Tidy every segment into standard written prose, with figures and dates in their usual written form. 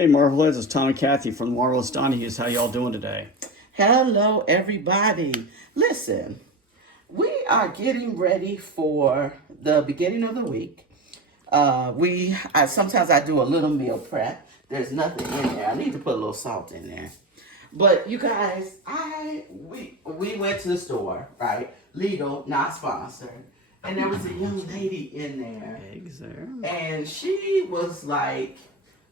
Hey, Marvelous, it's Tom and Kathy from the Marvelous Donahues. How y'all doing today? Hello, everybody. Listen, we are getting ready for the beginning of the week. Sometimes I do a little meal prep. There's nothing in there. I need to put a little salt in there. But you guys, we went to the store, right? Lidl, not sponsored, and there was a young lady in there, Eggs there. and she was like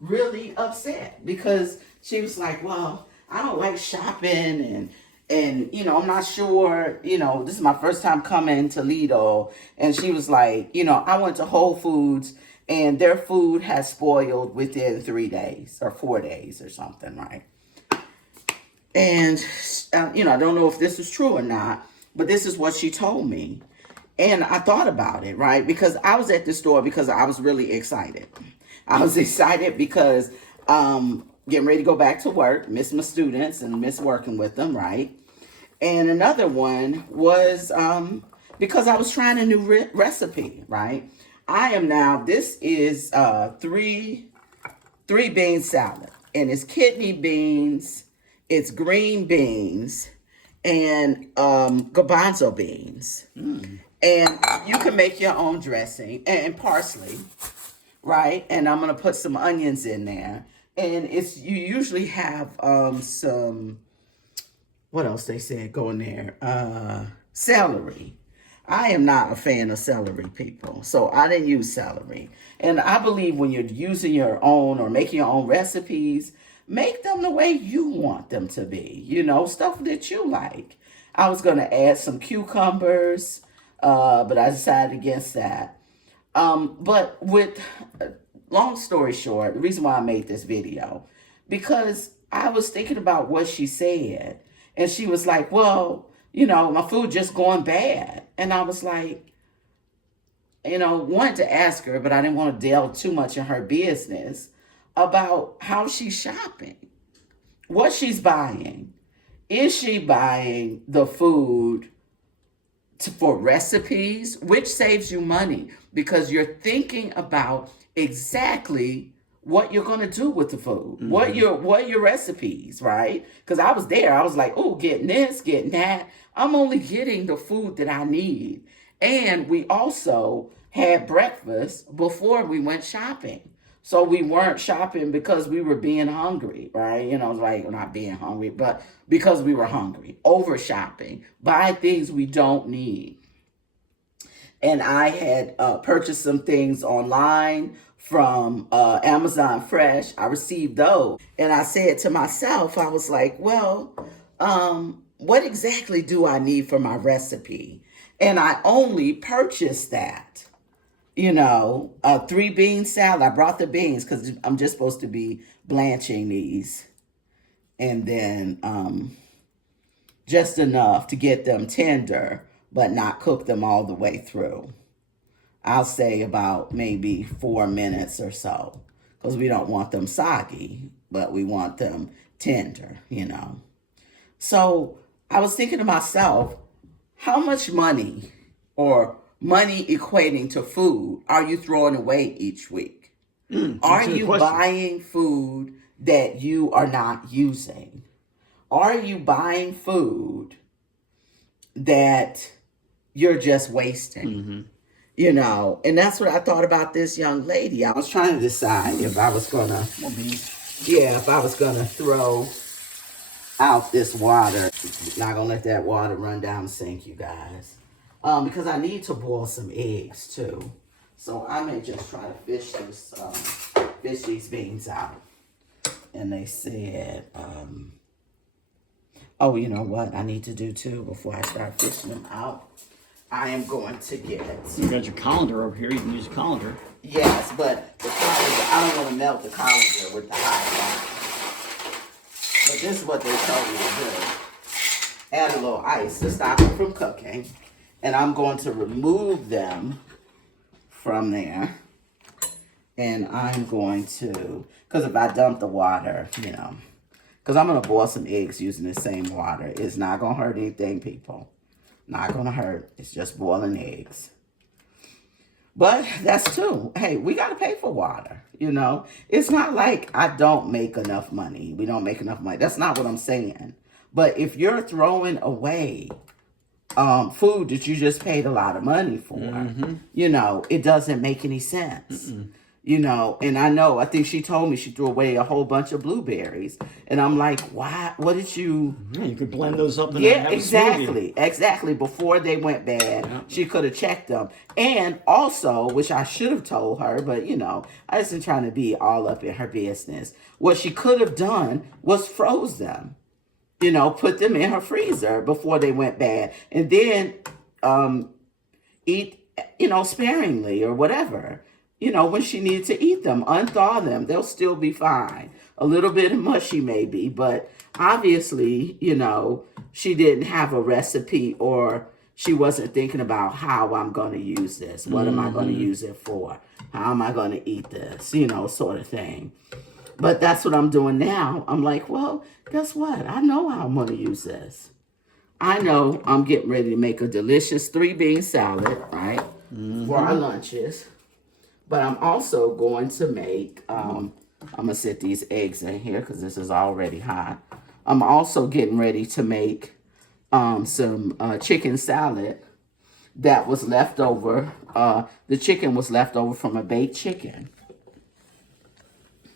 really upset because she was like, well, I don't like shopping and I'm not sure, this is my first time coming to Lidl. And she was like, I went to Whole Foods and their food has spoiled within 3 days or 4 days or something, right? And, I don't know if this is true or not, but this is what she told me. And I thought about it, right? Because I was at the store because I was really excited. I was excited because getting ready to go back to work, miss my students and miss working with them, right? And another one was because I was trying a new recipe, right? This is three bean salad, and it's kidney beans, it's green beans, and garbanzo beans. And you can make your own dressing and parsley, right? And I'm gonna put some onions in there. And you usually have some, what else they said go in there? Celery. I am not a fan of celery, people. So I didn't use celery. And I believe when you're using your own or making your own recipes, make them the way you want them to be. Stuff that you like. I was gonna add some cucumbers, but I decided against that. But long story short, the reason why I made this video, because I was thinking about what she said, and she was like, well, my food just going bad. And I was like, wanted to ask her, but I didn't want to delve too much in her business about how she's shopping, what she's buying. Is she buying the food for recipes, which saves you money because you're thinking about exactly what you're gonna do with the food, what are your recipes, right? Because I was there, I was like, oh, getting this, getting that. I'm only getting the food that I need. And we also had breakfast before we went shopping. So we weren't shopping because we were being hungry, right? Like not being hungry, but because we were hungry, over shopping, buy things we don't need. And I had purchased some things online from Amazon Fresh. I received those. And I said to myself, I was like, well, what exactly do I need for my recipe? And I only purchased that. A 3-bean salad. I brought the beans because I'm just supposed to be blanching these. And then just enough to get them tender, but not cook them all the way through. I'll say about maybe 4 minutes or so, because we don't want them soggy, but we want them tender, So I was thinking to myself, how much money or money equating to food are you throwing away each week? Are you buying food that you are not using? Are you buying food that you're just wasting? And that's what I thought about this young lady. I was trying to decide if I was gonna throw out this water. Not gonna let that water run down the sink, you guys. Because I need to boil some eggs too. So I may just try to fish these beans out. And they said, oh, you know what I need to do too before I start fishing them out? I am going to get... You got your colander over here. You can use a colander. Yes, but the colander, I don't want to melt the colander with the hot water. But this is what they told me to do. Add a little ice to stop it from cooking. And I'm going to remove them from there. And I'm going to... Because if I dump the water, because I'm going to boil some eggs using the same water. It's not going to hurt anything, people. Not going to hurt. It's just boiling eggs. But that's too. Hey, we got to pay for water. It's not like I don't make enough money. We don't make enough money. That's not what I'm saying. But if you're throwing away food that you just paid a lot of money for, it doesn't make any sense. And I think she told me she threw away a whole bunch of blueberries. And I'm like, why? What did you? Yeah, you could blend those up and Yeah, have a smoothie. exactly. Before they went bad, she could have checked them. And also, which I should have told her, but I wasn't trying to be all up in her business. What she could have done was froze them. Put them in her freezer before they went bad, and then eat, sparingly or whatever. When she needed to eat them, unthaw them, they'll still be fine. A little bit mushy maybe, but obviously, she didn't have a recipe, or she wasn't thinking about how I'm going to use this. What am I going to use it for? How am I going to eat this? Sort of thing. But that's what I'm doing now. I'm like, well, guess what? I know how I'm going to use this. I know I'm getting ready to make a delicious 3-bean salad, right? For our lunches. But I'm also going to make, I'm going to set these eggs in here because this is already hot. I'm also getting ready to make some chicken salad that was left over. The chicken was left over from a baked chicken.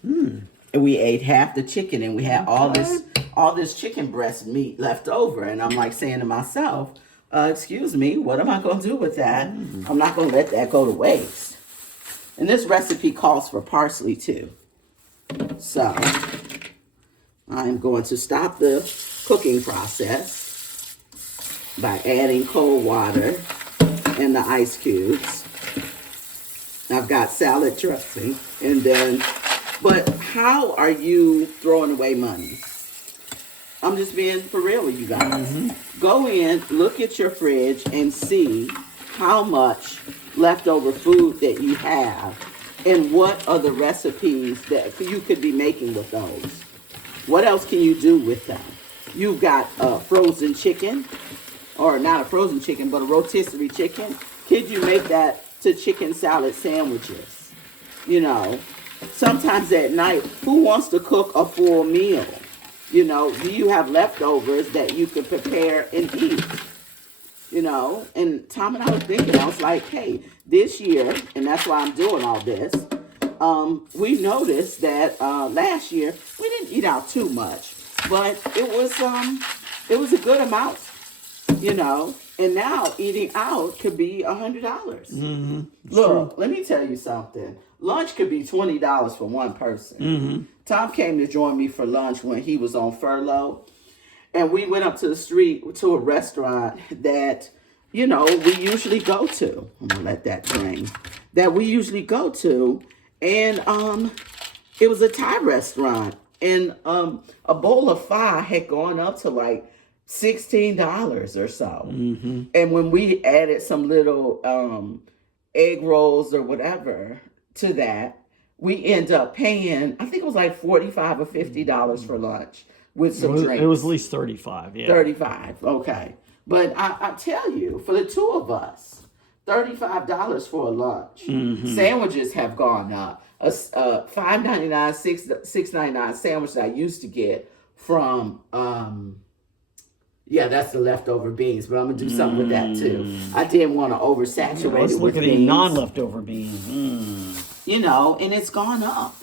And we ate half the chicken, and we had all this chicken breast meat left over. And I'm like saying to myself, excuse me, what am I going to do with that? I'm not going to let that go to waste. And this recipe calls for parsley too. So I'm going to stop the cooking process by adding cold water and the ice cubes. I've got salad dressing, and then, but how are you throwing away money? I'm just being for real with you guys. Go in, look at your fridge, and see how much leftover food that you have, and what are the recipes that you could be making with those. What else can you do with them? You've got frozen chicken, or not a frozen chicken, but a rotisserie chicken. Could you make that to chicken salad sandwiches? Sometimes at night, who wants to cook a full meal? Do you have leftovers that you can prepare and eat? And Tom and I were thinking, I was like, hey, this year, and that's why I'm doing all this, we noticed that last year we didn't eat out too much, but it was a good amount, and now eating out could be $100. Look, let me tell you something. Lunch could be $20 for one person. Tom came to join me for lunch when he was on furlough. And we went up to the street to a restaurant that, we usually go to. I'm going to let that drain. That we usually go to. And it was a Thai restaurant. And a bowl of pho had gone up to like $16 or so. And when we added some little egg rolls or whatever to that, we end up paying, I think it was like $45 or $50 for lunch with some drinks. It was at least 35, yeah. 35, okay. But I tell you, for the two of us, $35 for a lunch. Sandwiches have gone up. A $5.99, $6.99 sandwich that I used to get from, that's the leftover beans, but I'm going to do something with that too. I didn't want to oversaturate it with beans. Look at the non-leftover beans. And it's gone up.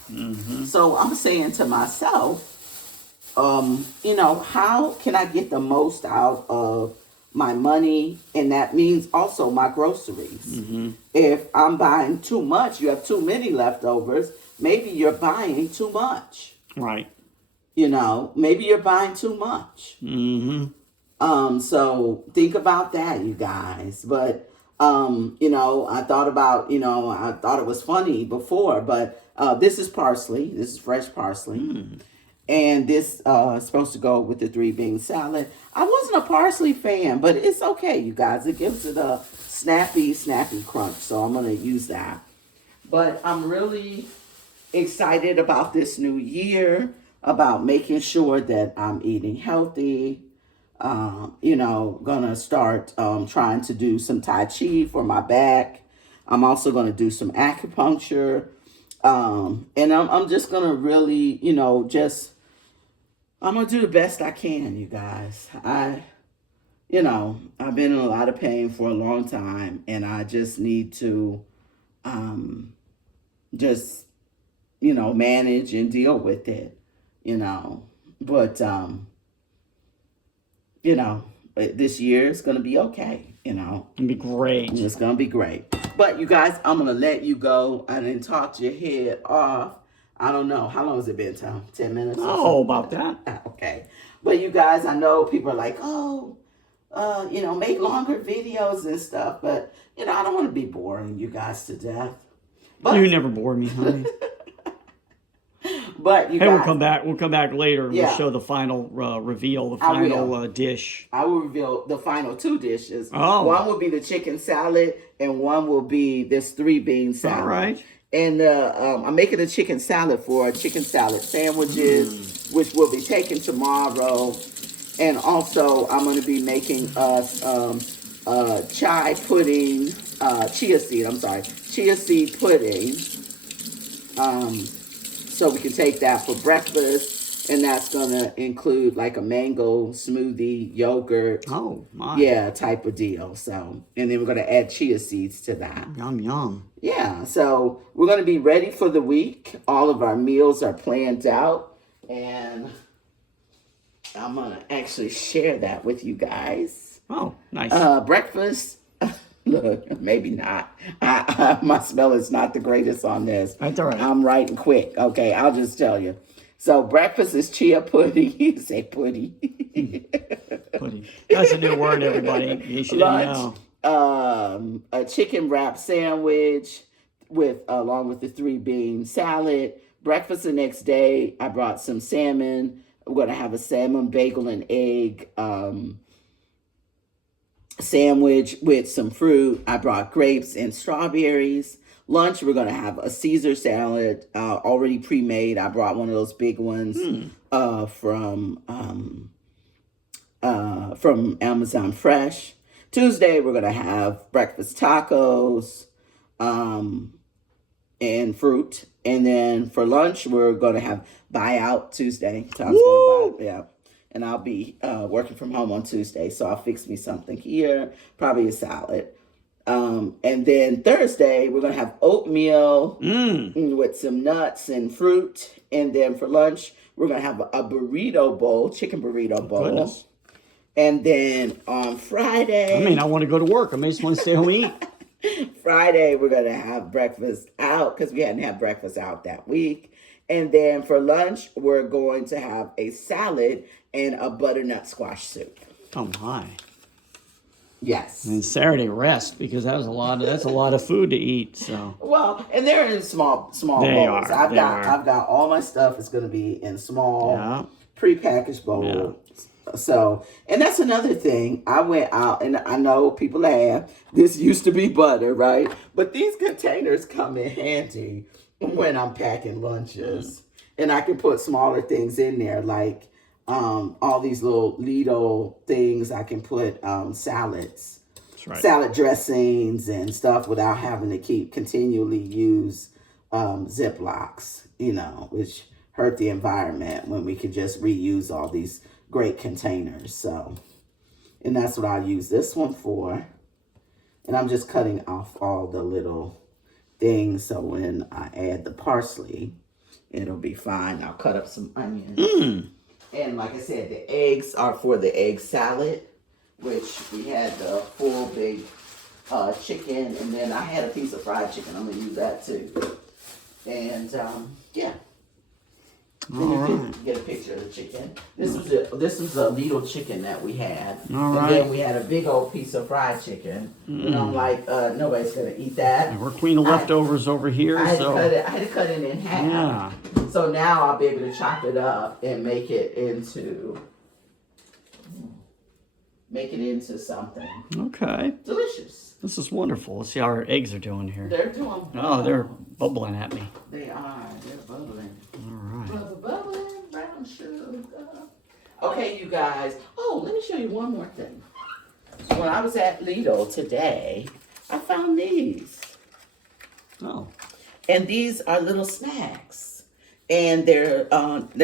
So I'm saying to myself, how can I get the most out of my money? And that means also my groceries. If I'm buying too much, you have too many leftovers, maybe you're buying too much. Right. Maybe you're buying too much. So think about that, you guys. But, I thought about, I thought it was funny before, but this is parsley. This is fresh parsley. And this is supposed to go with the 3-bean salad. I wasn't a parsley fan, but it's okay, you guys. It gives it a snappy crunch. So I'm going to use that. But I'm really excited about this new year, about making sure that I'm eating healthy. Gonna start trying to do some Tai Chi for my back. I'm also going to do some acupuncture. And I'm just going to really, I'm going to do the best I can, you guys. I've been in a lot of pain for a long time, and I just need to just, manage and deal with it, But, this year is going to be okay, It'll be great. It's going to be great. But, you guys, I'm going to let you go. I didn't talk your head off. I don't know. How long has it been, Tom? 10 minutes? Oh, about that. Okay. But, you guys, I know people are like, make longer videos and stuff. But, I don't want to be boring you guys to death. But, You never bore me, honey. But you Hey, guys, we'll come back later and Yeah. we'll show the final reveal, the I will. final dish. I will reveal the final 2 dishes. Oh. One will be the chicken salad, and one will be this 3-bean salad. All right. And I'm making a chicken salad for chicken salad sandwiches, which will be taken tomorrow. And also, I'm going to be making us chia seed pudding. So we can take that for breakfast, and that's going to include like a mango smoothie, yogurt. Oh, my. Yeah, type of deal. So, and then we're going to add chia seeds to that. Yum, yum. Yeah, so we're going to be ready for the week. All of our meals are planned out, and I'm going to actually share that with you guys. Oh, nice. Breakfast, look, maybe not. My smell is not the greatest on this. That's all right. I'm writing quick. Okay, I'll just tell you. So breakfast is chia pudding. You say pudding. Pudding. That's a new word, everybody. You should know. Lunch, a chicken wrap sandwich along with the 3-bean salad. Breakfast the next day, I brought some salmon. We're gonna have a salmon bagel and egg sandwich with some fruit. I brought grapes and strawberries. Lunch, we're gonna have a Caesar salad already pre-made. I brought one of those big ones from Amazon Fresh. Tuesday, we're gonna have breakfast tacos and fruit. And then for lunch, we're gonna have buyout Tuesday. Tom's gonna buy, yeah. And I'll be working from home on Tuesday, so I'll fix me something here, probably a salad. And then Thursday, we're going to have oatmeal with some nuts and fruit. And then for lunch, we're going to have a burrito bowl, chicken burrito bowl. Goodness. And then on Friday... I want to go to work. I just want to stay home and eat. Friday, we're going to have breakfast out because we hadn't had breakfast out that week. And then for lunch, we're going to have a salad and a butternut squash soup. Oh, my. Yes. And Saturday rest, because that's a lot of food to eat. So Well, and they're in small They bowls. are, I've got all my stuff is going to be in small prepackaged bowls. So, and that's another thing. I went out, and I know people laugh. This used to be butter, right? But these containers come in handy when I'm packing lunches, and I can put smaller things in there, like all these little Lidl things. I can put salads, salad dressings and stuff without having to continually use Ziplocs, which hurt the environment when we could just reuse all these great containers. So, and that's what I'll use this one for. And I'm just cutting off all the little things, so when I add the parsley, it'll be fine. I'll cut up some onions. And like I said, the eggs are for the egg salad, which we had the full big chicken, and then I had a piece of fried chicken. I'm gonna use that too. And yeah. All you right. can get a picture of the chicken. This was a Lidl chicken that we had. All right. And then we had a big old piece of fried chicken. And I'm like, nobody's gonna eat that. And we're cleaning the leftovers over here. I had So to cut it in half. yeah. So now I'll be able to chop it up and make it into something Okay. delicious. This is wonderful. Let's see how our eggs are doing here. They're doing. Oh, they're bubbling at me. They are. They're bubbling. All right. Bubbling brown sugar. Okay, you guys. Oh, let me show you one more thing. When I was at Lidl today, I found these. Oh, And these are little snacks. And they're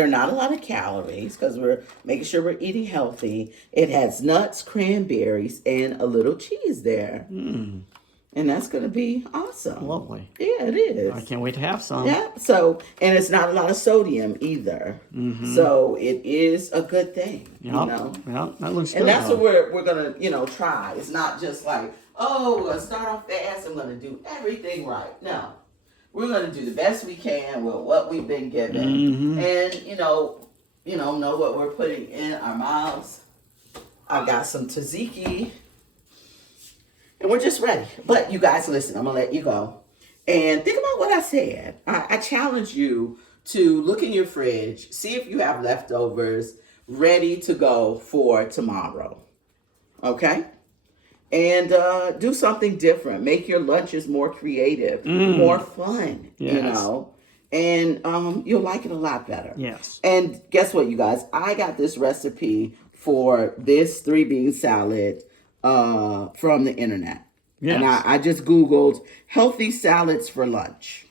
not a lot of calories because we're making sure we're eating healthy. It has nuts, cranberries, and a little cheese there. And that's going to be awesome. lovely. Yeah, it is. I can't wait to have some. Yeah. So, and it's not a lot of sodium either. So it is a good thing. Yep. You know. Yeah, that looks good. And that's though. what we're gonna, try. It's not just like, oh, we're gonna start off fast. I'm gonna do everything right. No, we're gonna do the best we can with what we've been given, and know what we're putting in our mouths. I got some tzatziki, and we're just ready. But you guys, listen. I'm gonna let you go, and think about what I said. I challenge you to look in your fridge, see if you have leftovers ready to go for tomorrow. Okay? And do something different. Make your lunches more creative, more fun, Yes. And you'll like it a lot better. Yes. And guess what, you guys? I got this recipe for this 3-bean salad from the internet. Yes. And I just Googled healthy salads for lunch.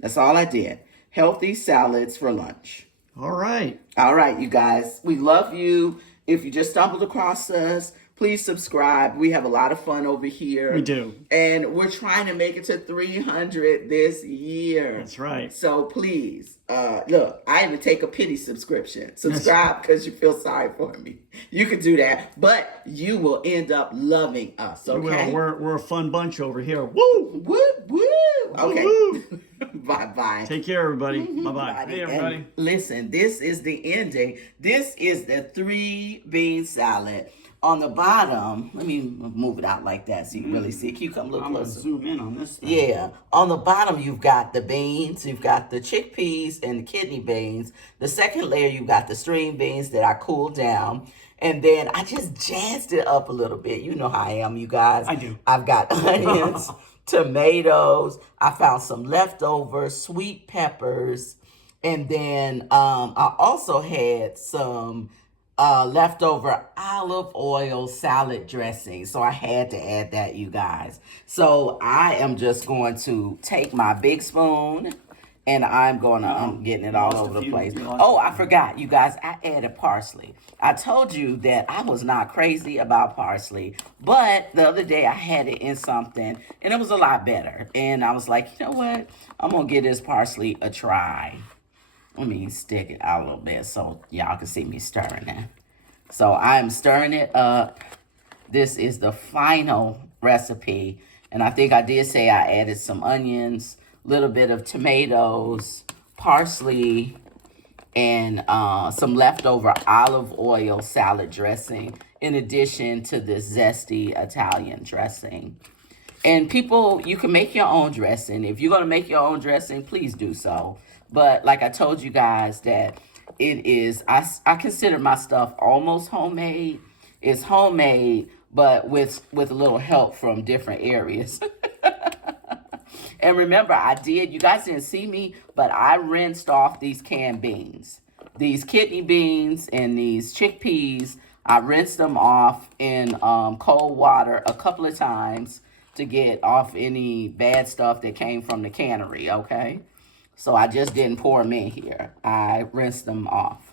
That's all I did. Healthy salads for lunch. All right. All right, you guys. We love you. If you just stumbled across us, please subscribe. We have a lot of fun over here. We do. And we're trying to make it to 300 this year. That's right. So please, look, I even take a pity subscription. Subscribe because you feel sorry for me. You can do that, but you will end up loving us, okay? Well, we're a fun bunch over here. Woo! Woo, woo. Okay. Woo! Bye-bye. Take care, everybody. Bye-bye. Hey, everybody. And listen, this is the ending. This is the 3-bean salad. On the bottom, let me move it out like that so you can really see it. Can you come a little I'm going to closer? zoom in on this thing. Yeah. On the bottom, you've got the beans, you've got the chickpeas and the kidney beans. The second layer, you've got the string beans that I cooled down. And then I just jazzed it up a little bit. You know how I am, you guys. I do. I've got onions, tomatoes. I found some leftover sweet peppers. And then I also had some leftover olive oil salad dressing. So I had to add that, you guys. So I am just going to take my big spoon and I'm getting it all over the place. Oh, I forgot, you guys, I added parsley. I told you that I was not crazy about parsley, but the other day I had it in something and it was a lot better. And I was like, you know what? I'm going to give this parsley a try. Let me stick it out a little bit so y'all can see me stirring it. So I'm stirring it up. This is the final recipe. And I think I did say I added some onions, a little bit of tomatoes, parsley, and some leftover olive oil salad dressing in addition to this zesty Italian dressing. And people, you can make your own dressing. If you're going to make your own dressing, please do so. But like I told you guys that it is, I consider my stuff almost homemade. It's homemade, but with a little help from different areas. And remember, you guys didn't see me, but I rinsed off these canned beans. These kidney beans and these chickpeas, I rinsed them off in cold water a couple of times to get off any bad stuff that came from the cannery, okay? So I just didn't pour them in here. I rinsed them off.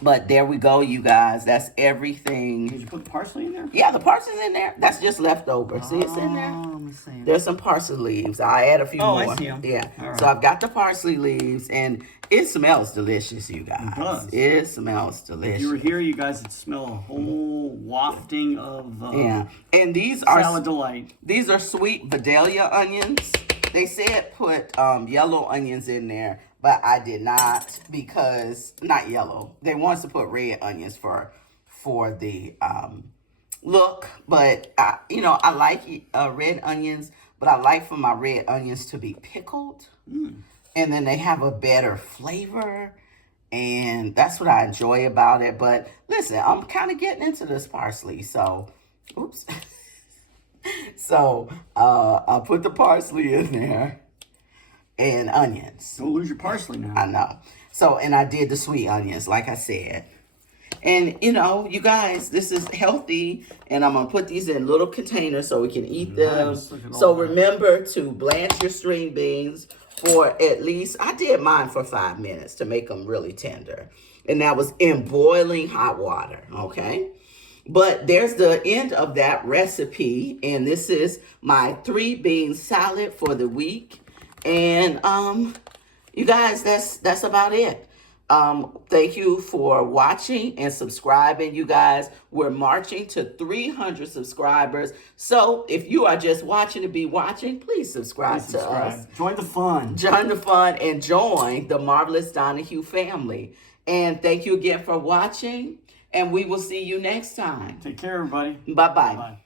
But there we go, you guys. That's everything. Did you put parsley in there? Yeah, the parsley's in there. That's just leftover. See, it's in there. Let me see. There's some parsley leaves. I add a few more. I see 'em. Yeah. All right. So I've got the parsley leaves, and it smells delicious, you guys. It does. It smells If you were delicious. here, you guys would smell a whole wafting of Yeah. And these are salad delight. These are sweet Vidalia onions. They said put yellow onions in there, but I did not because, not yellow. They want us to put red onions for the look. But, I like red onions, but I like for my red onions to be pickled. And then they have a better flavor. And that's what I enjoy about it. But listen, I'm kind of getting into this parsley. So, oops. So, I'll put the parsley in there and onions. Don't lose your parsley now. I know. So, and I did the sweet onions, like I said. And you know, you guys, this is healthy, and I'm gonna put these in little containers so we can eat them. Nice. Look at all So that. remember to blanch your string beans for at least, I did mine for 5 minutes to make them really tender. And that was in boiling hot water, okay? But there's the end of that recipe, and this is my 3-bean salad for the week. And you guys, that's about it. Thank you for watching and subscribing, you guys. We're marching to 300 subscribers. So if you are just watching to be watching, please subscribe to us. Join the fun. Join the fun and join the Marvelous Donahue family. And thank you again for watching. And we will see you next time. Take care, everybody. Bye-bye. Bye.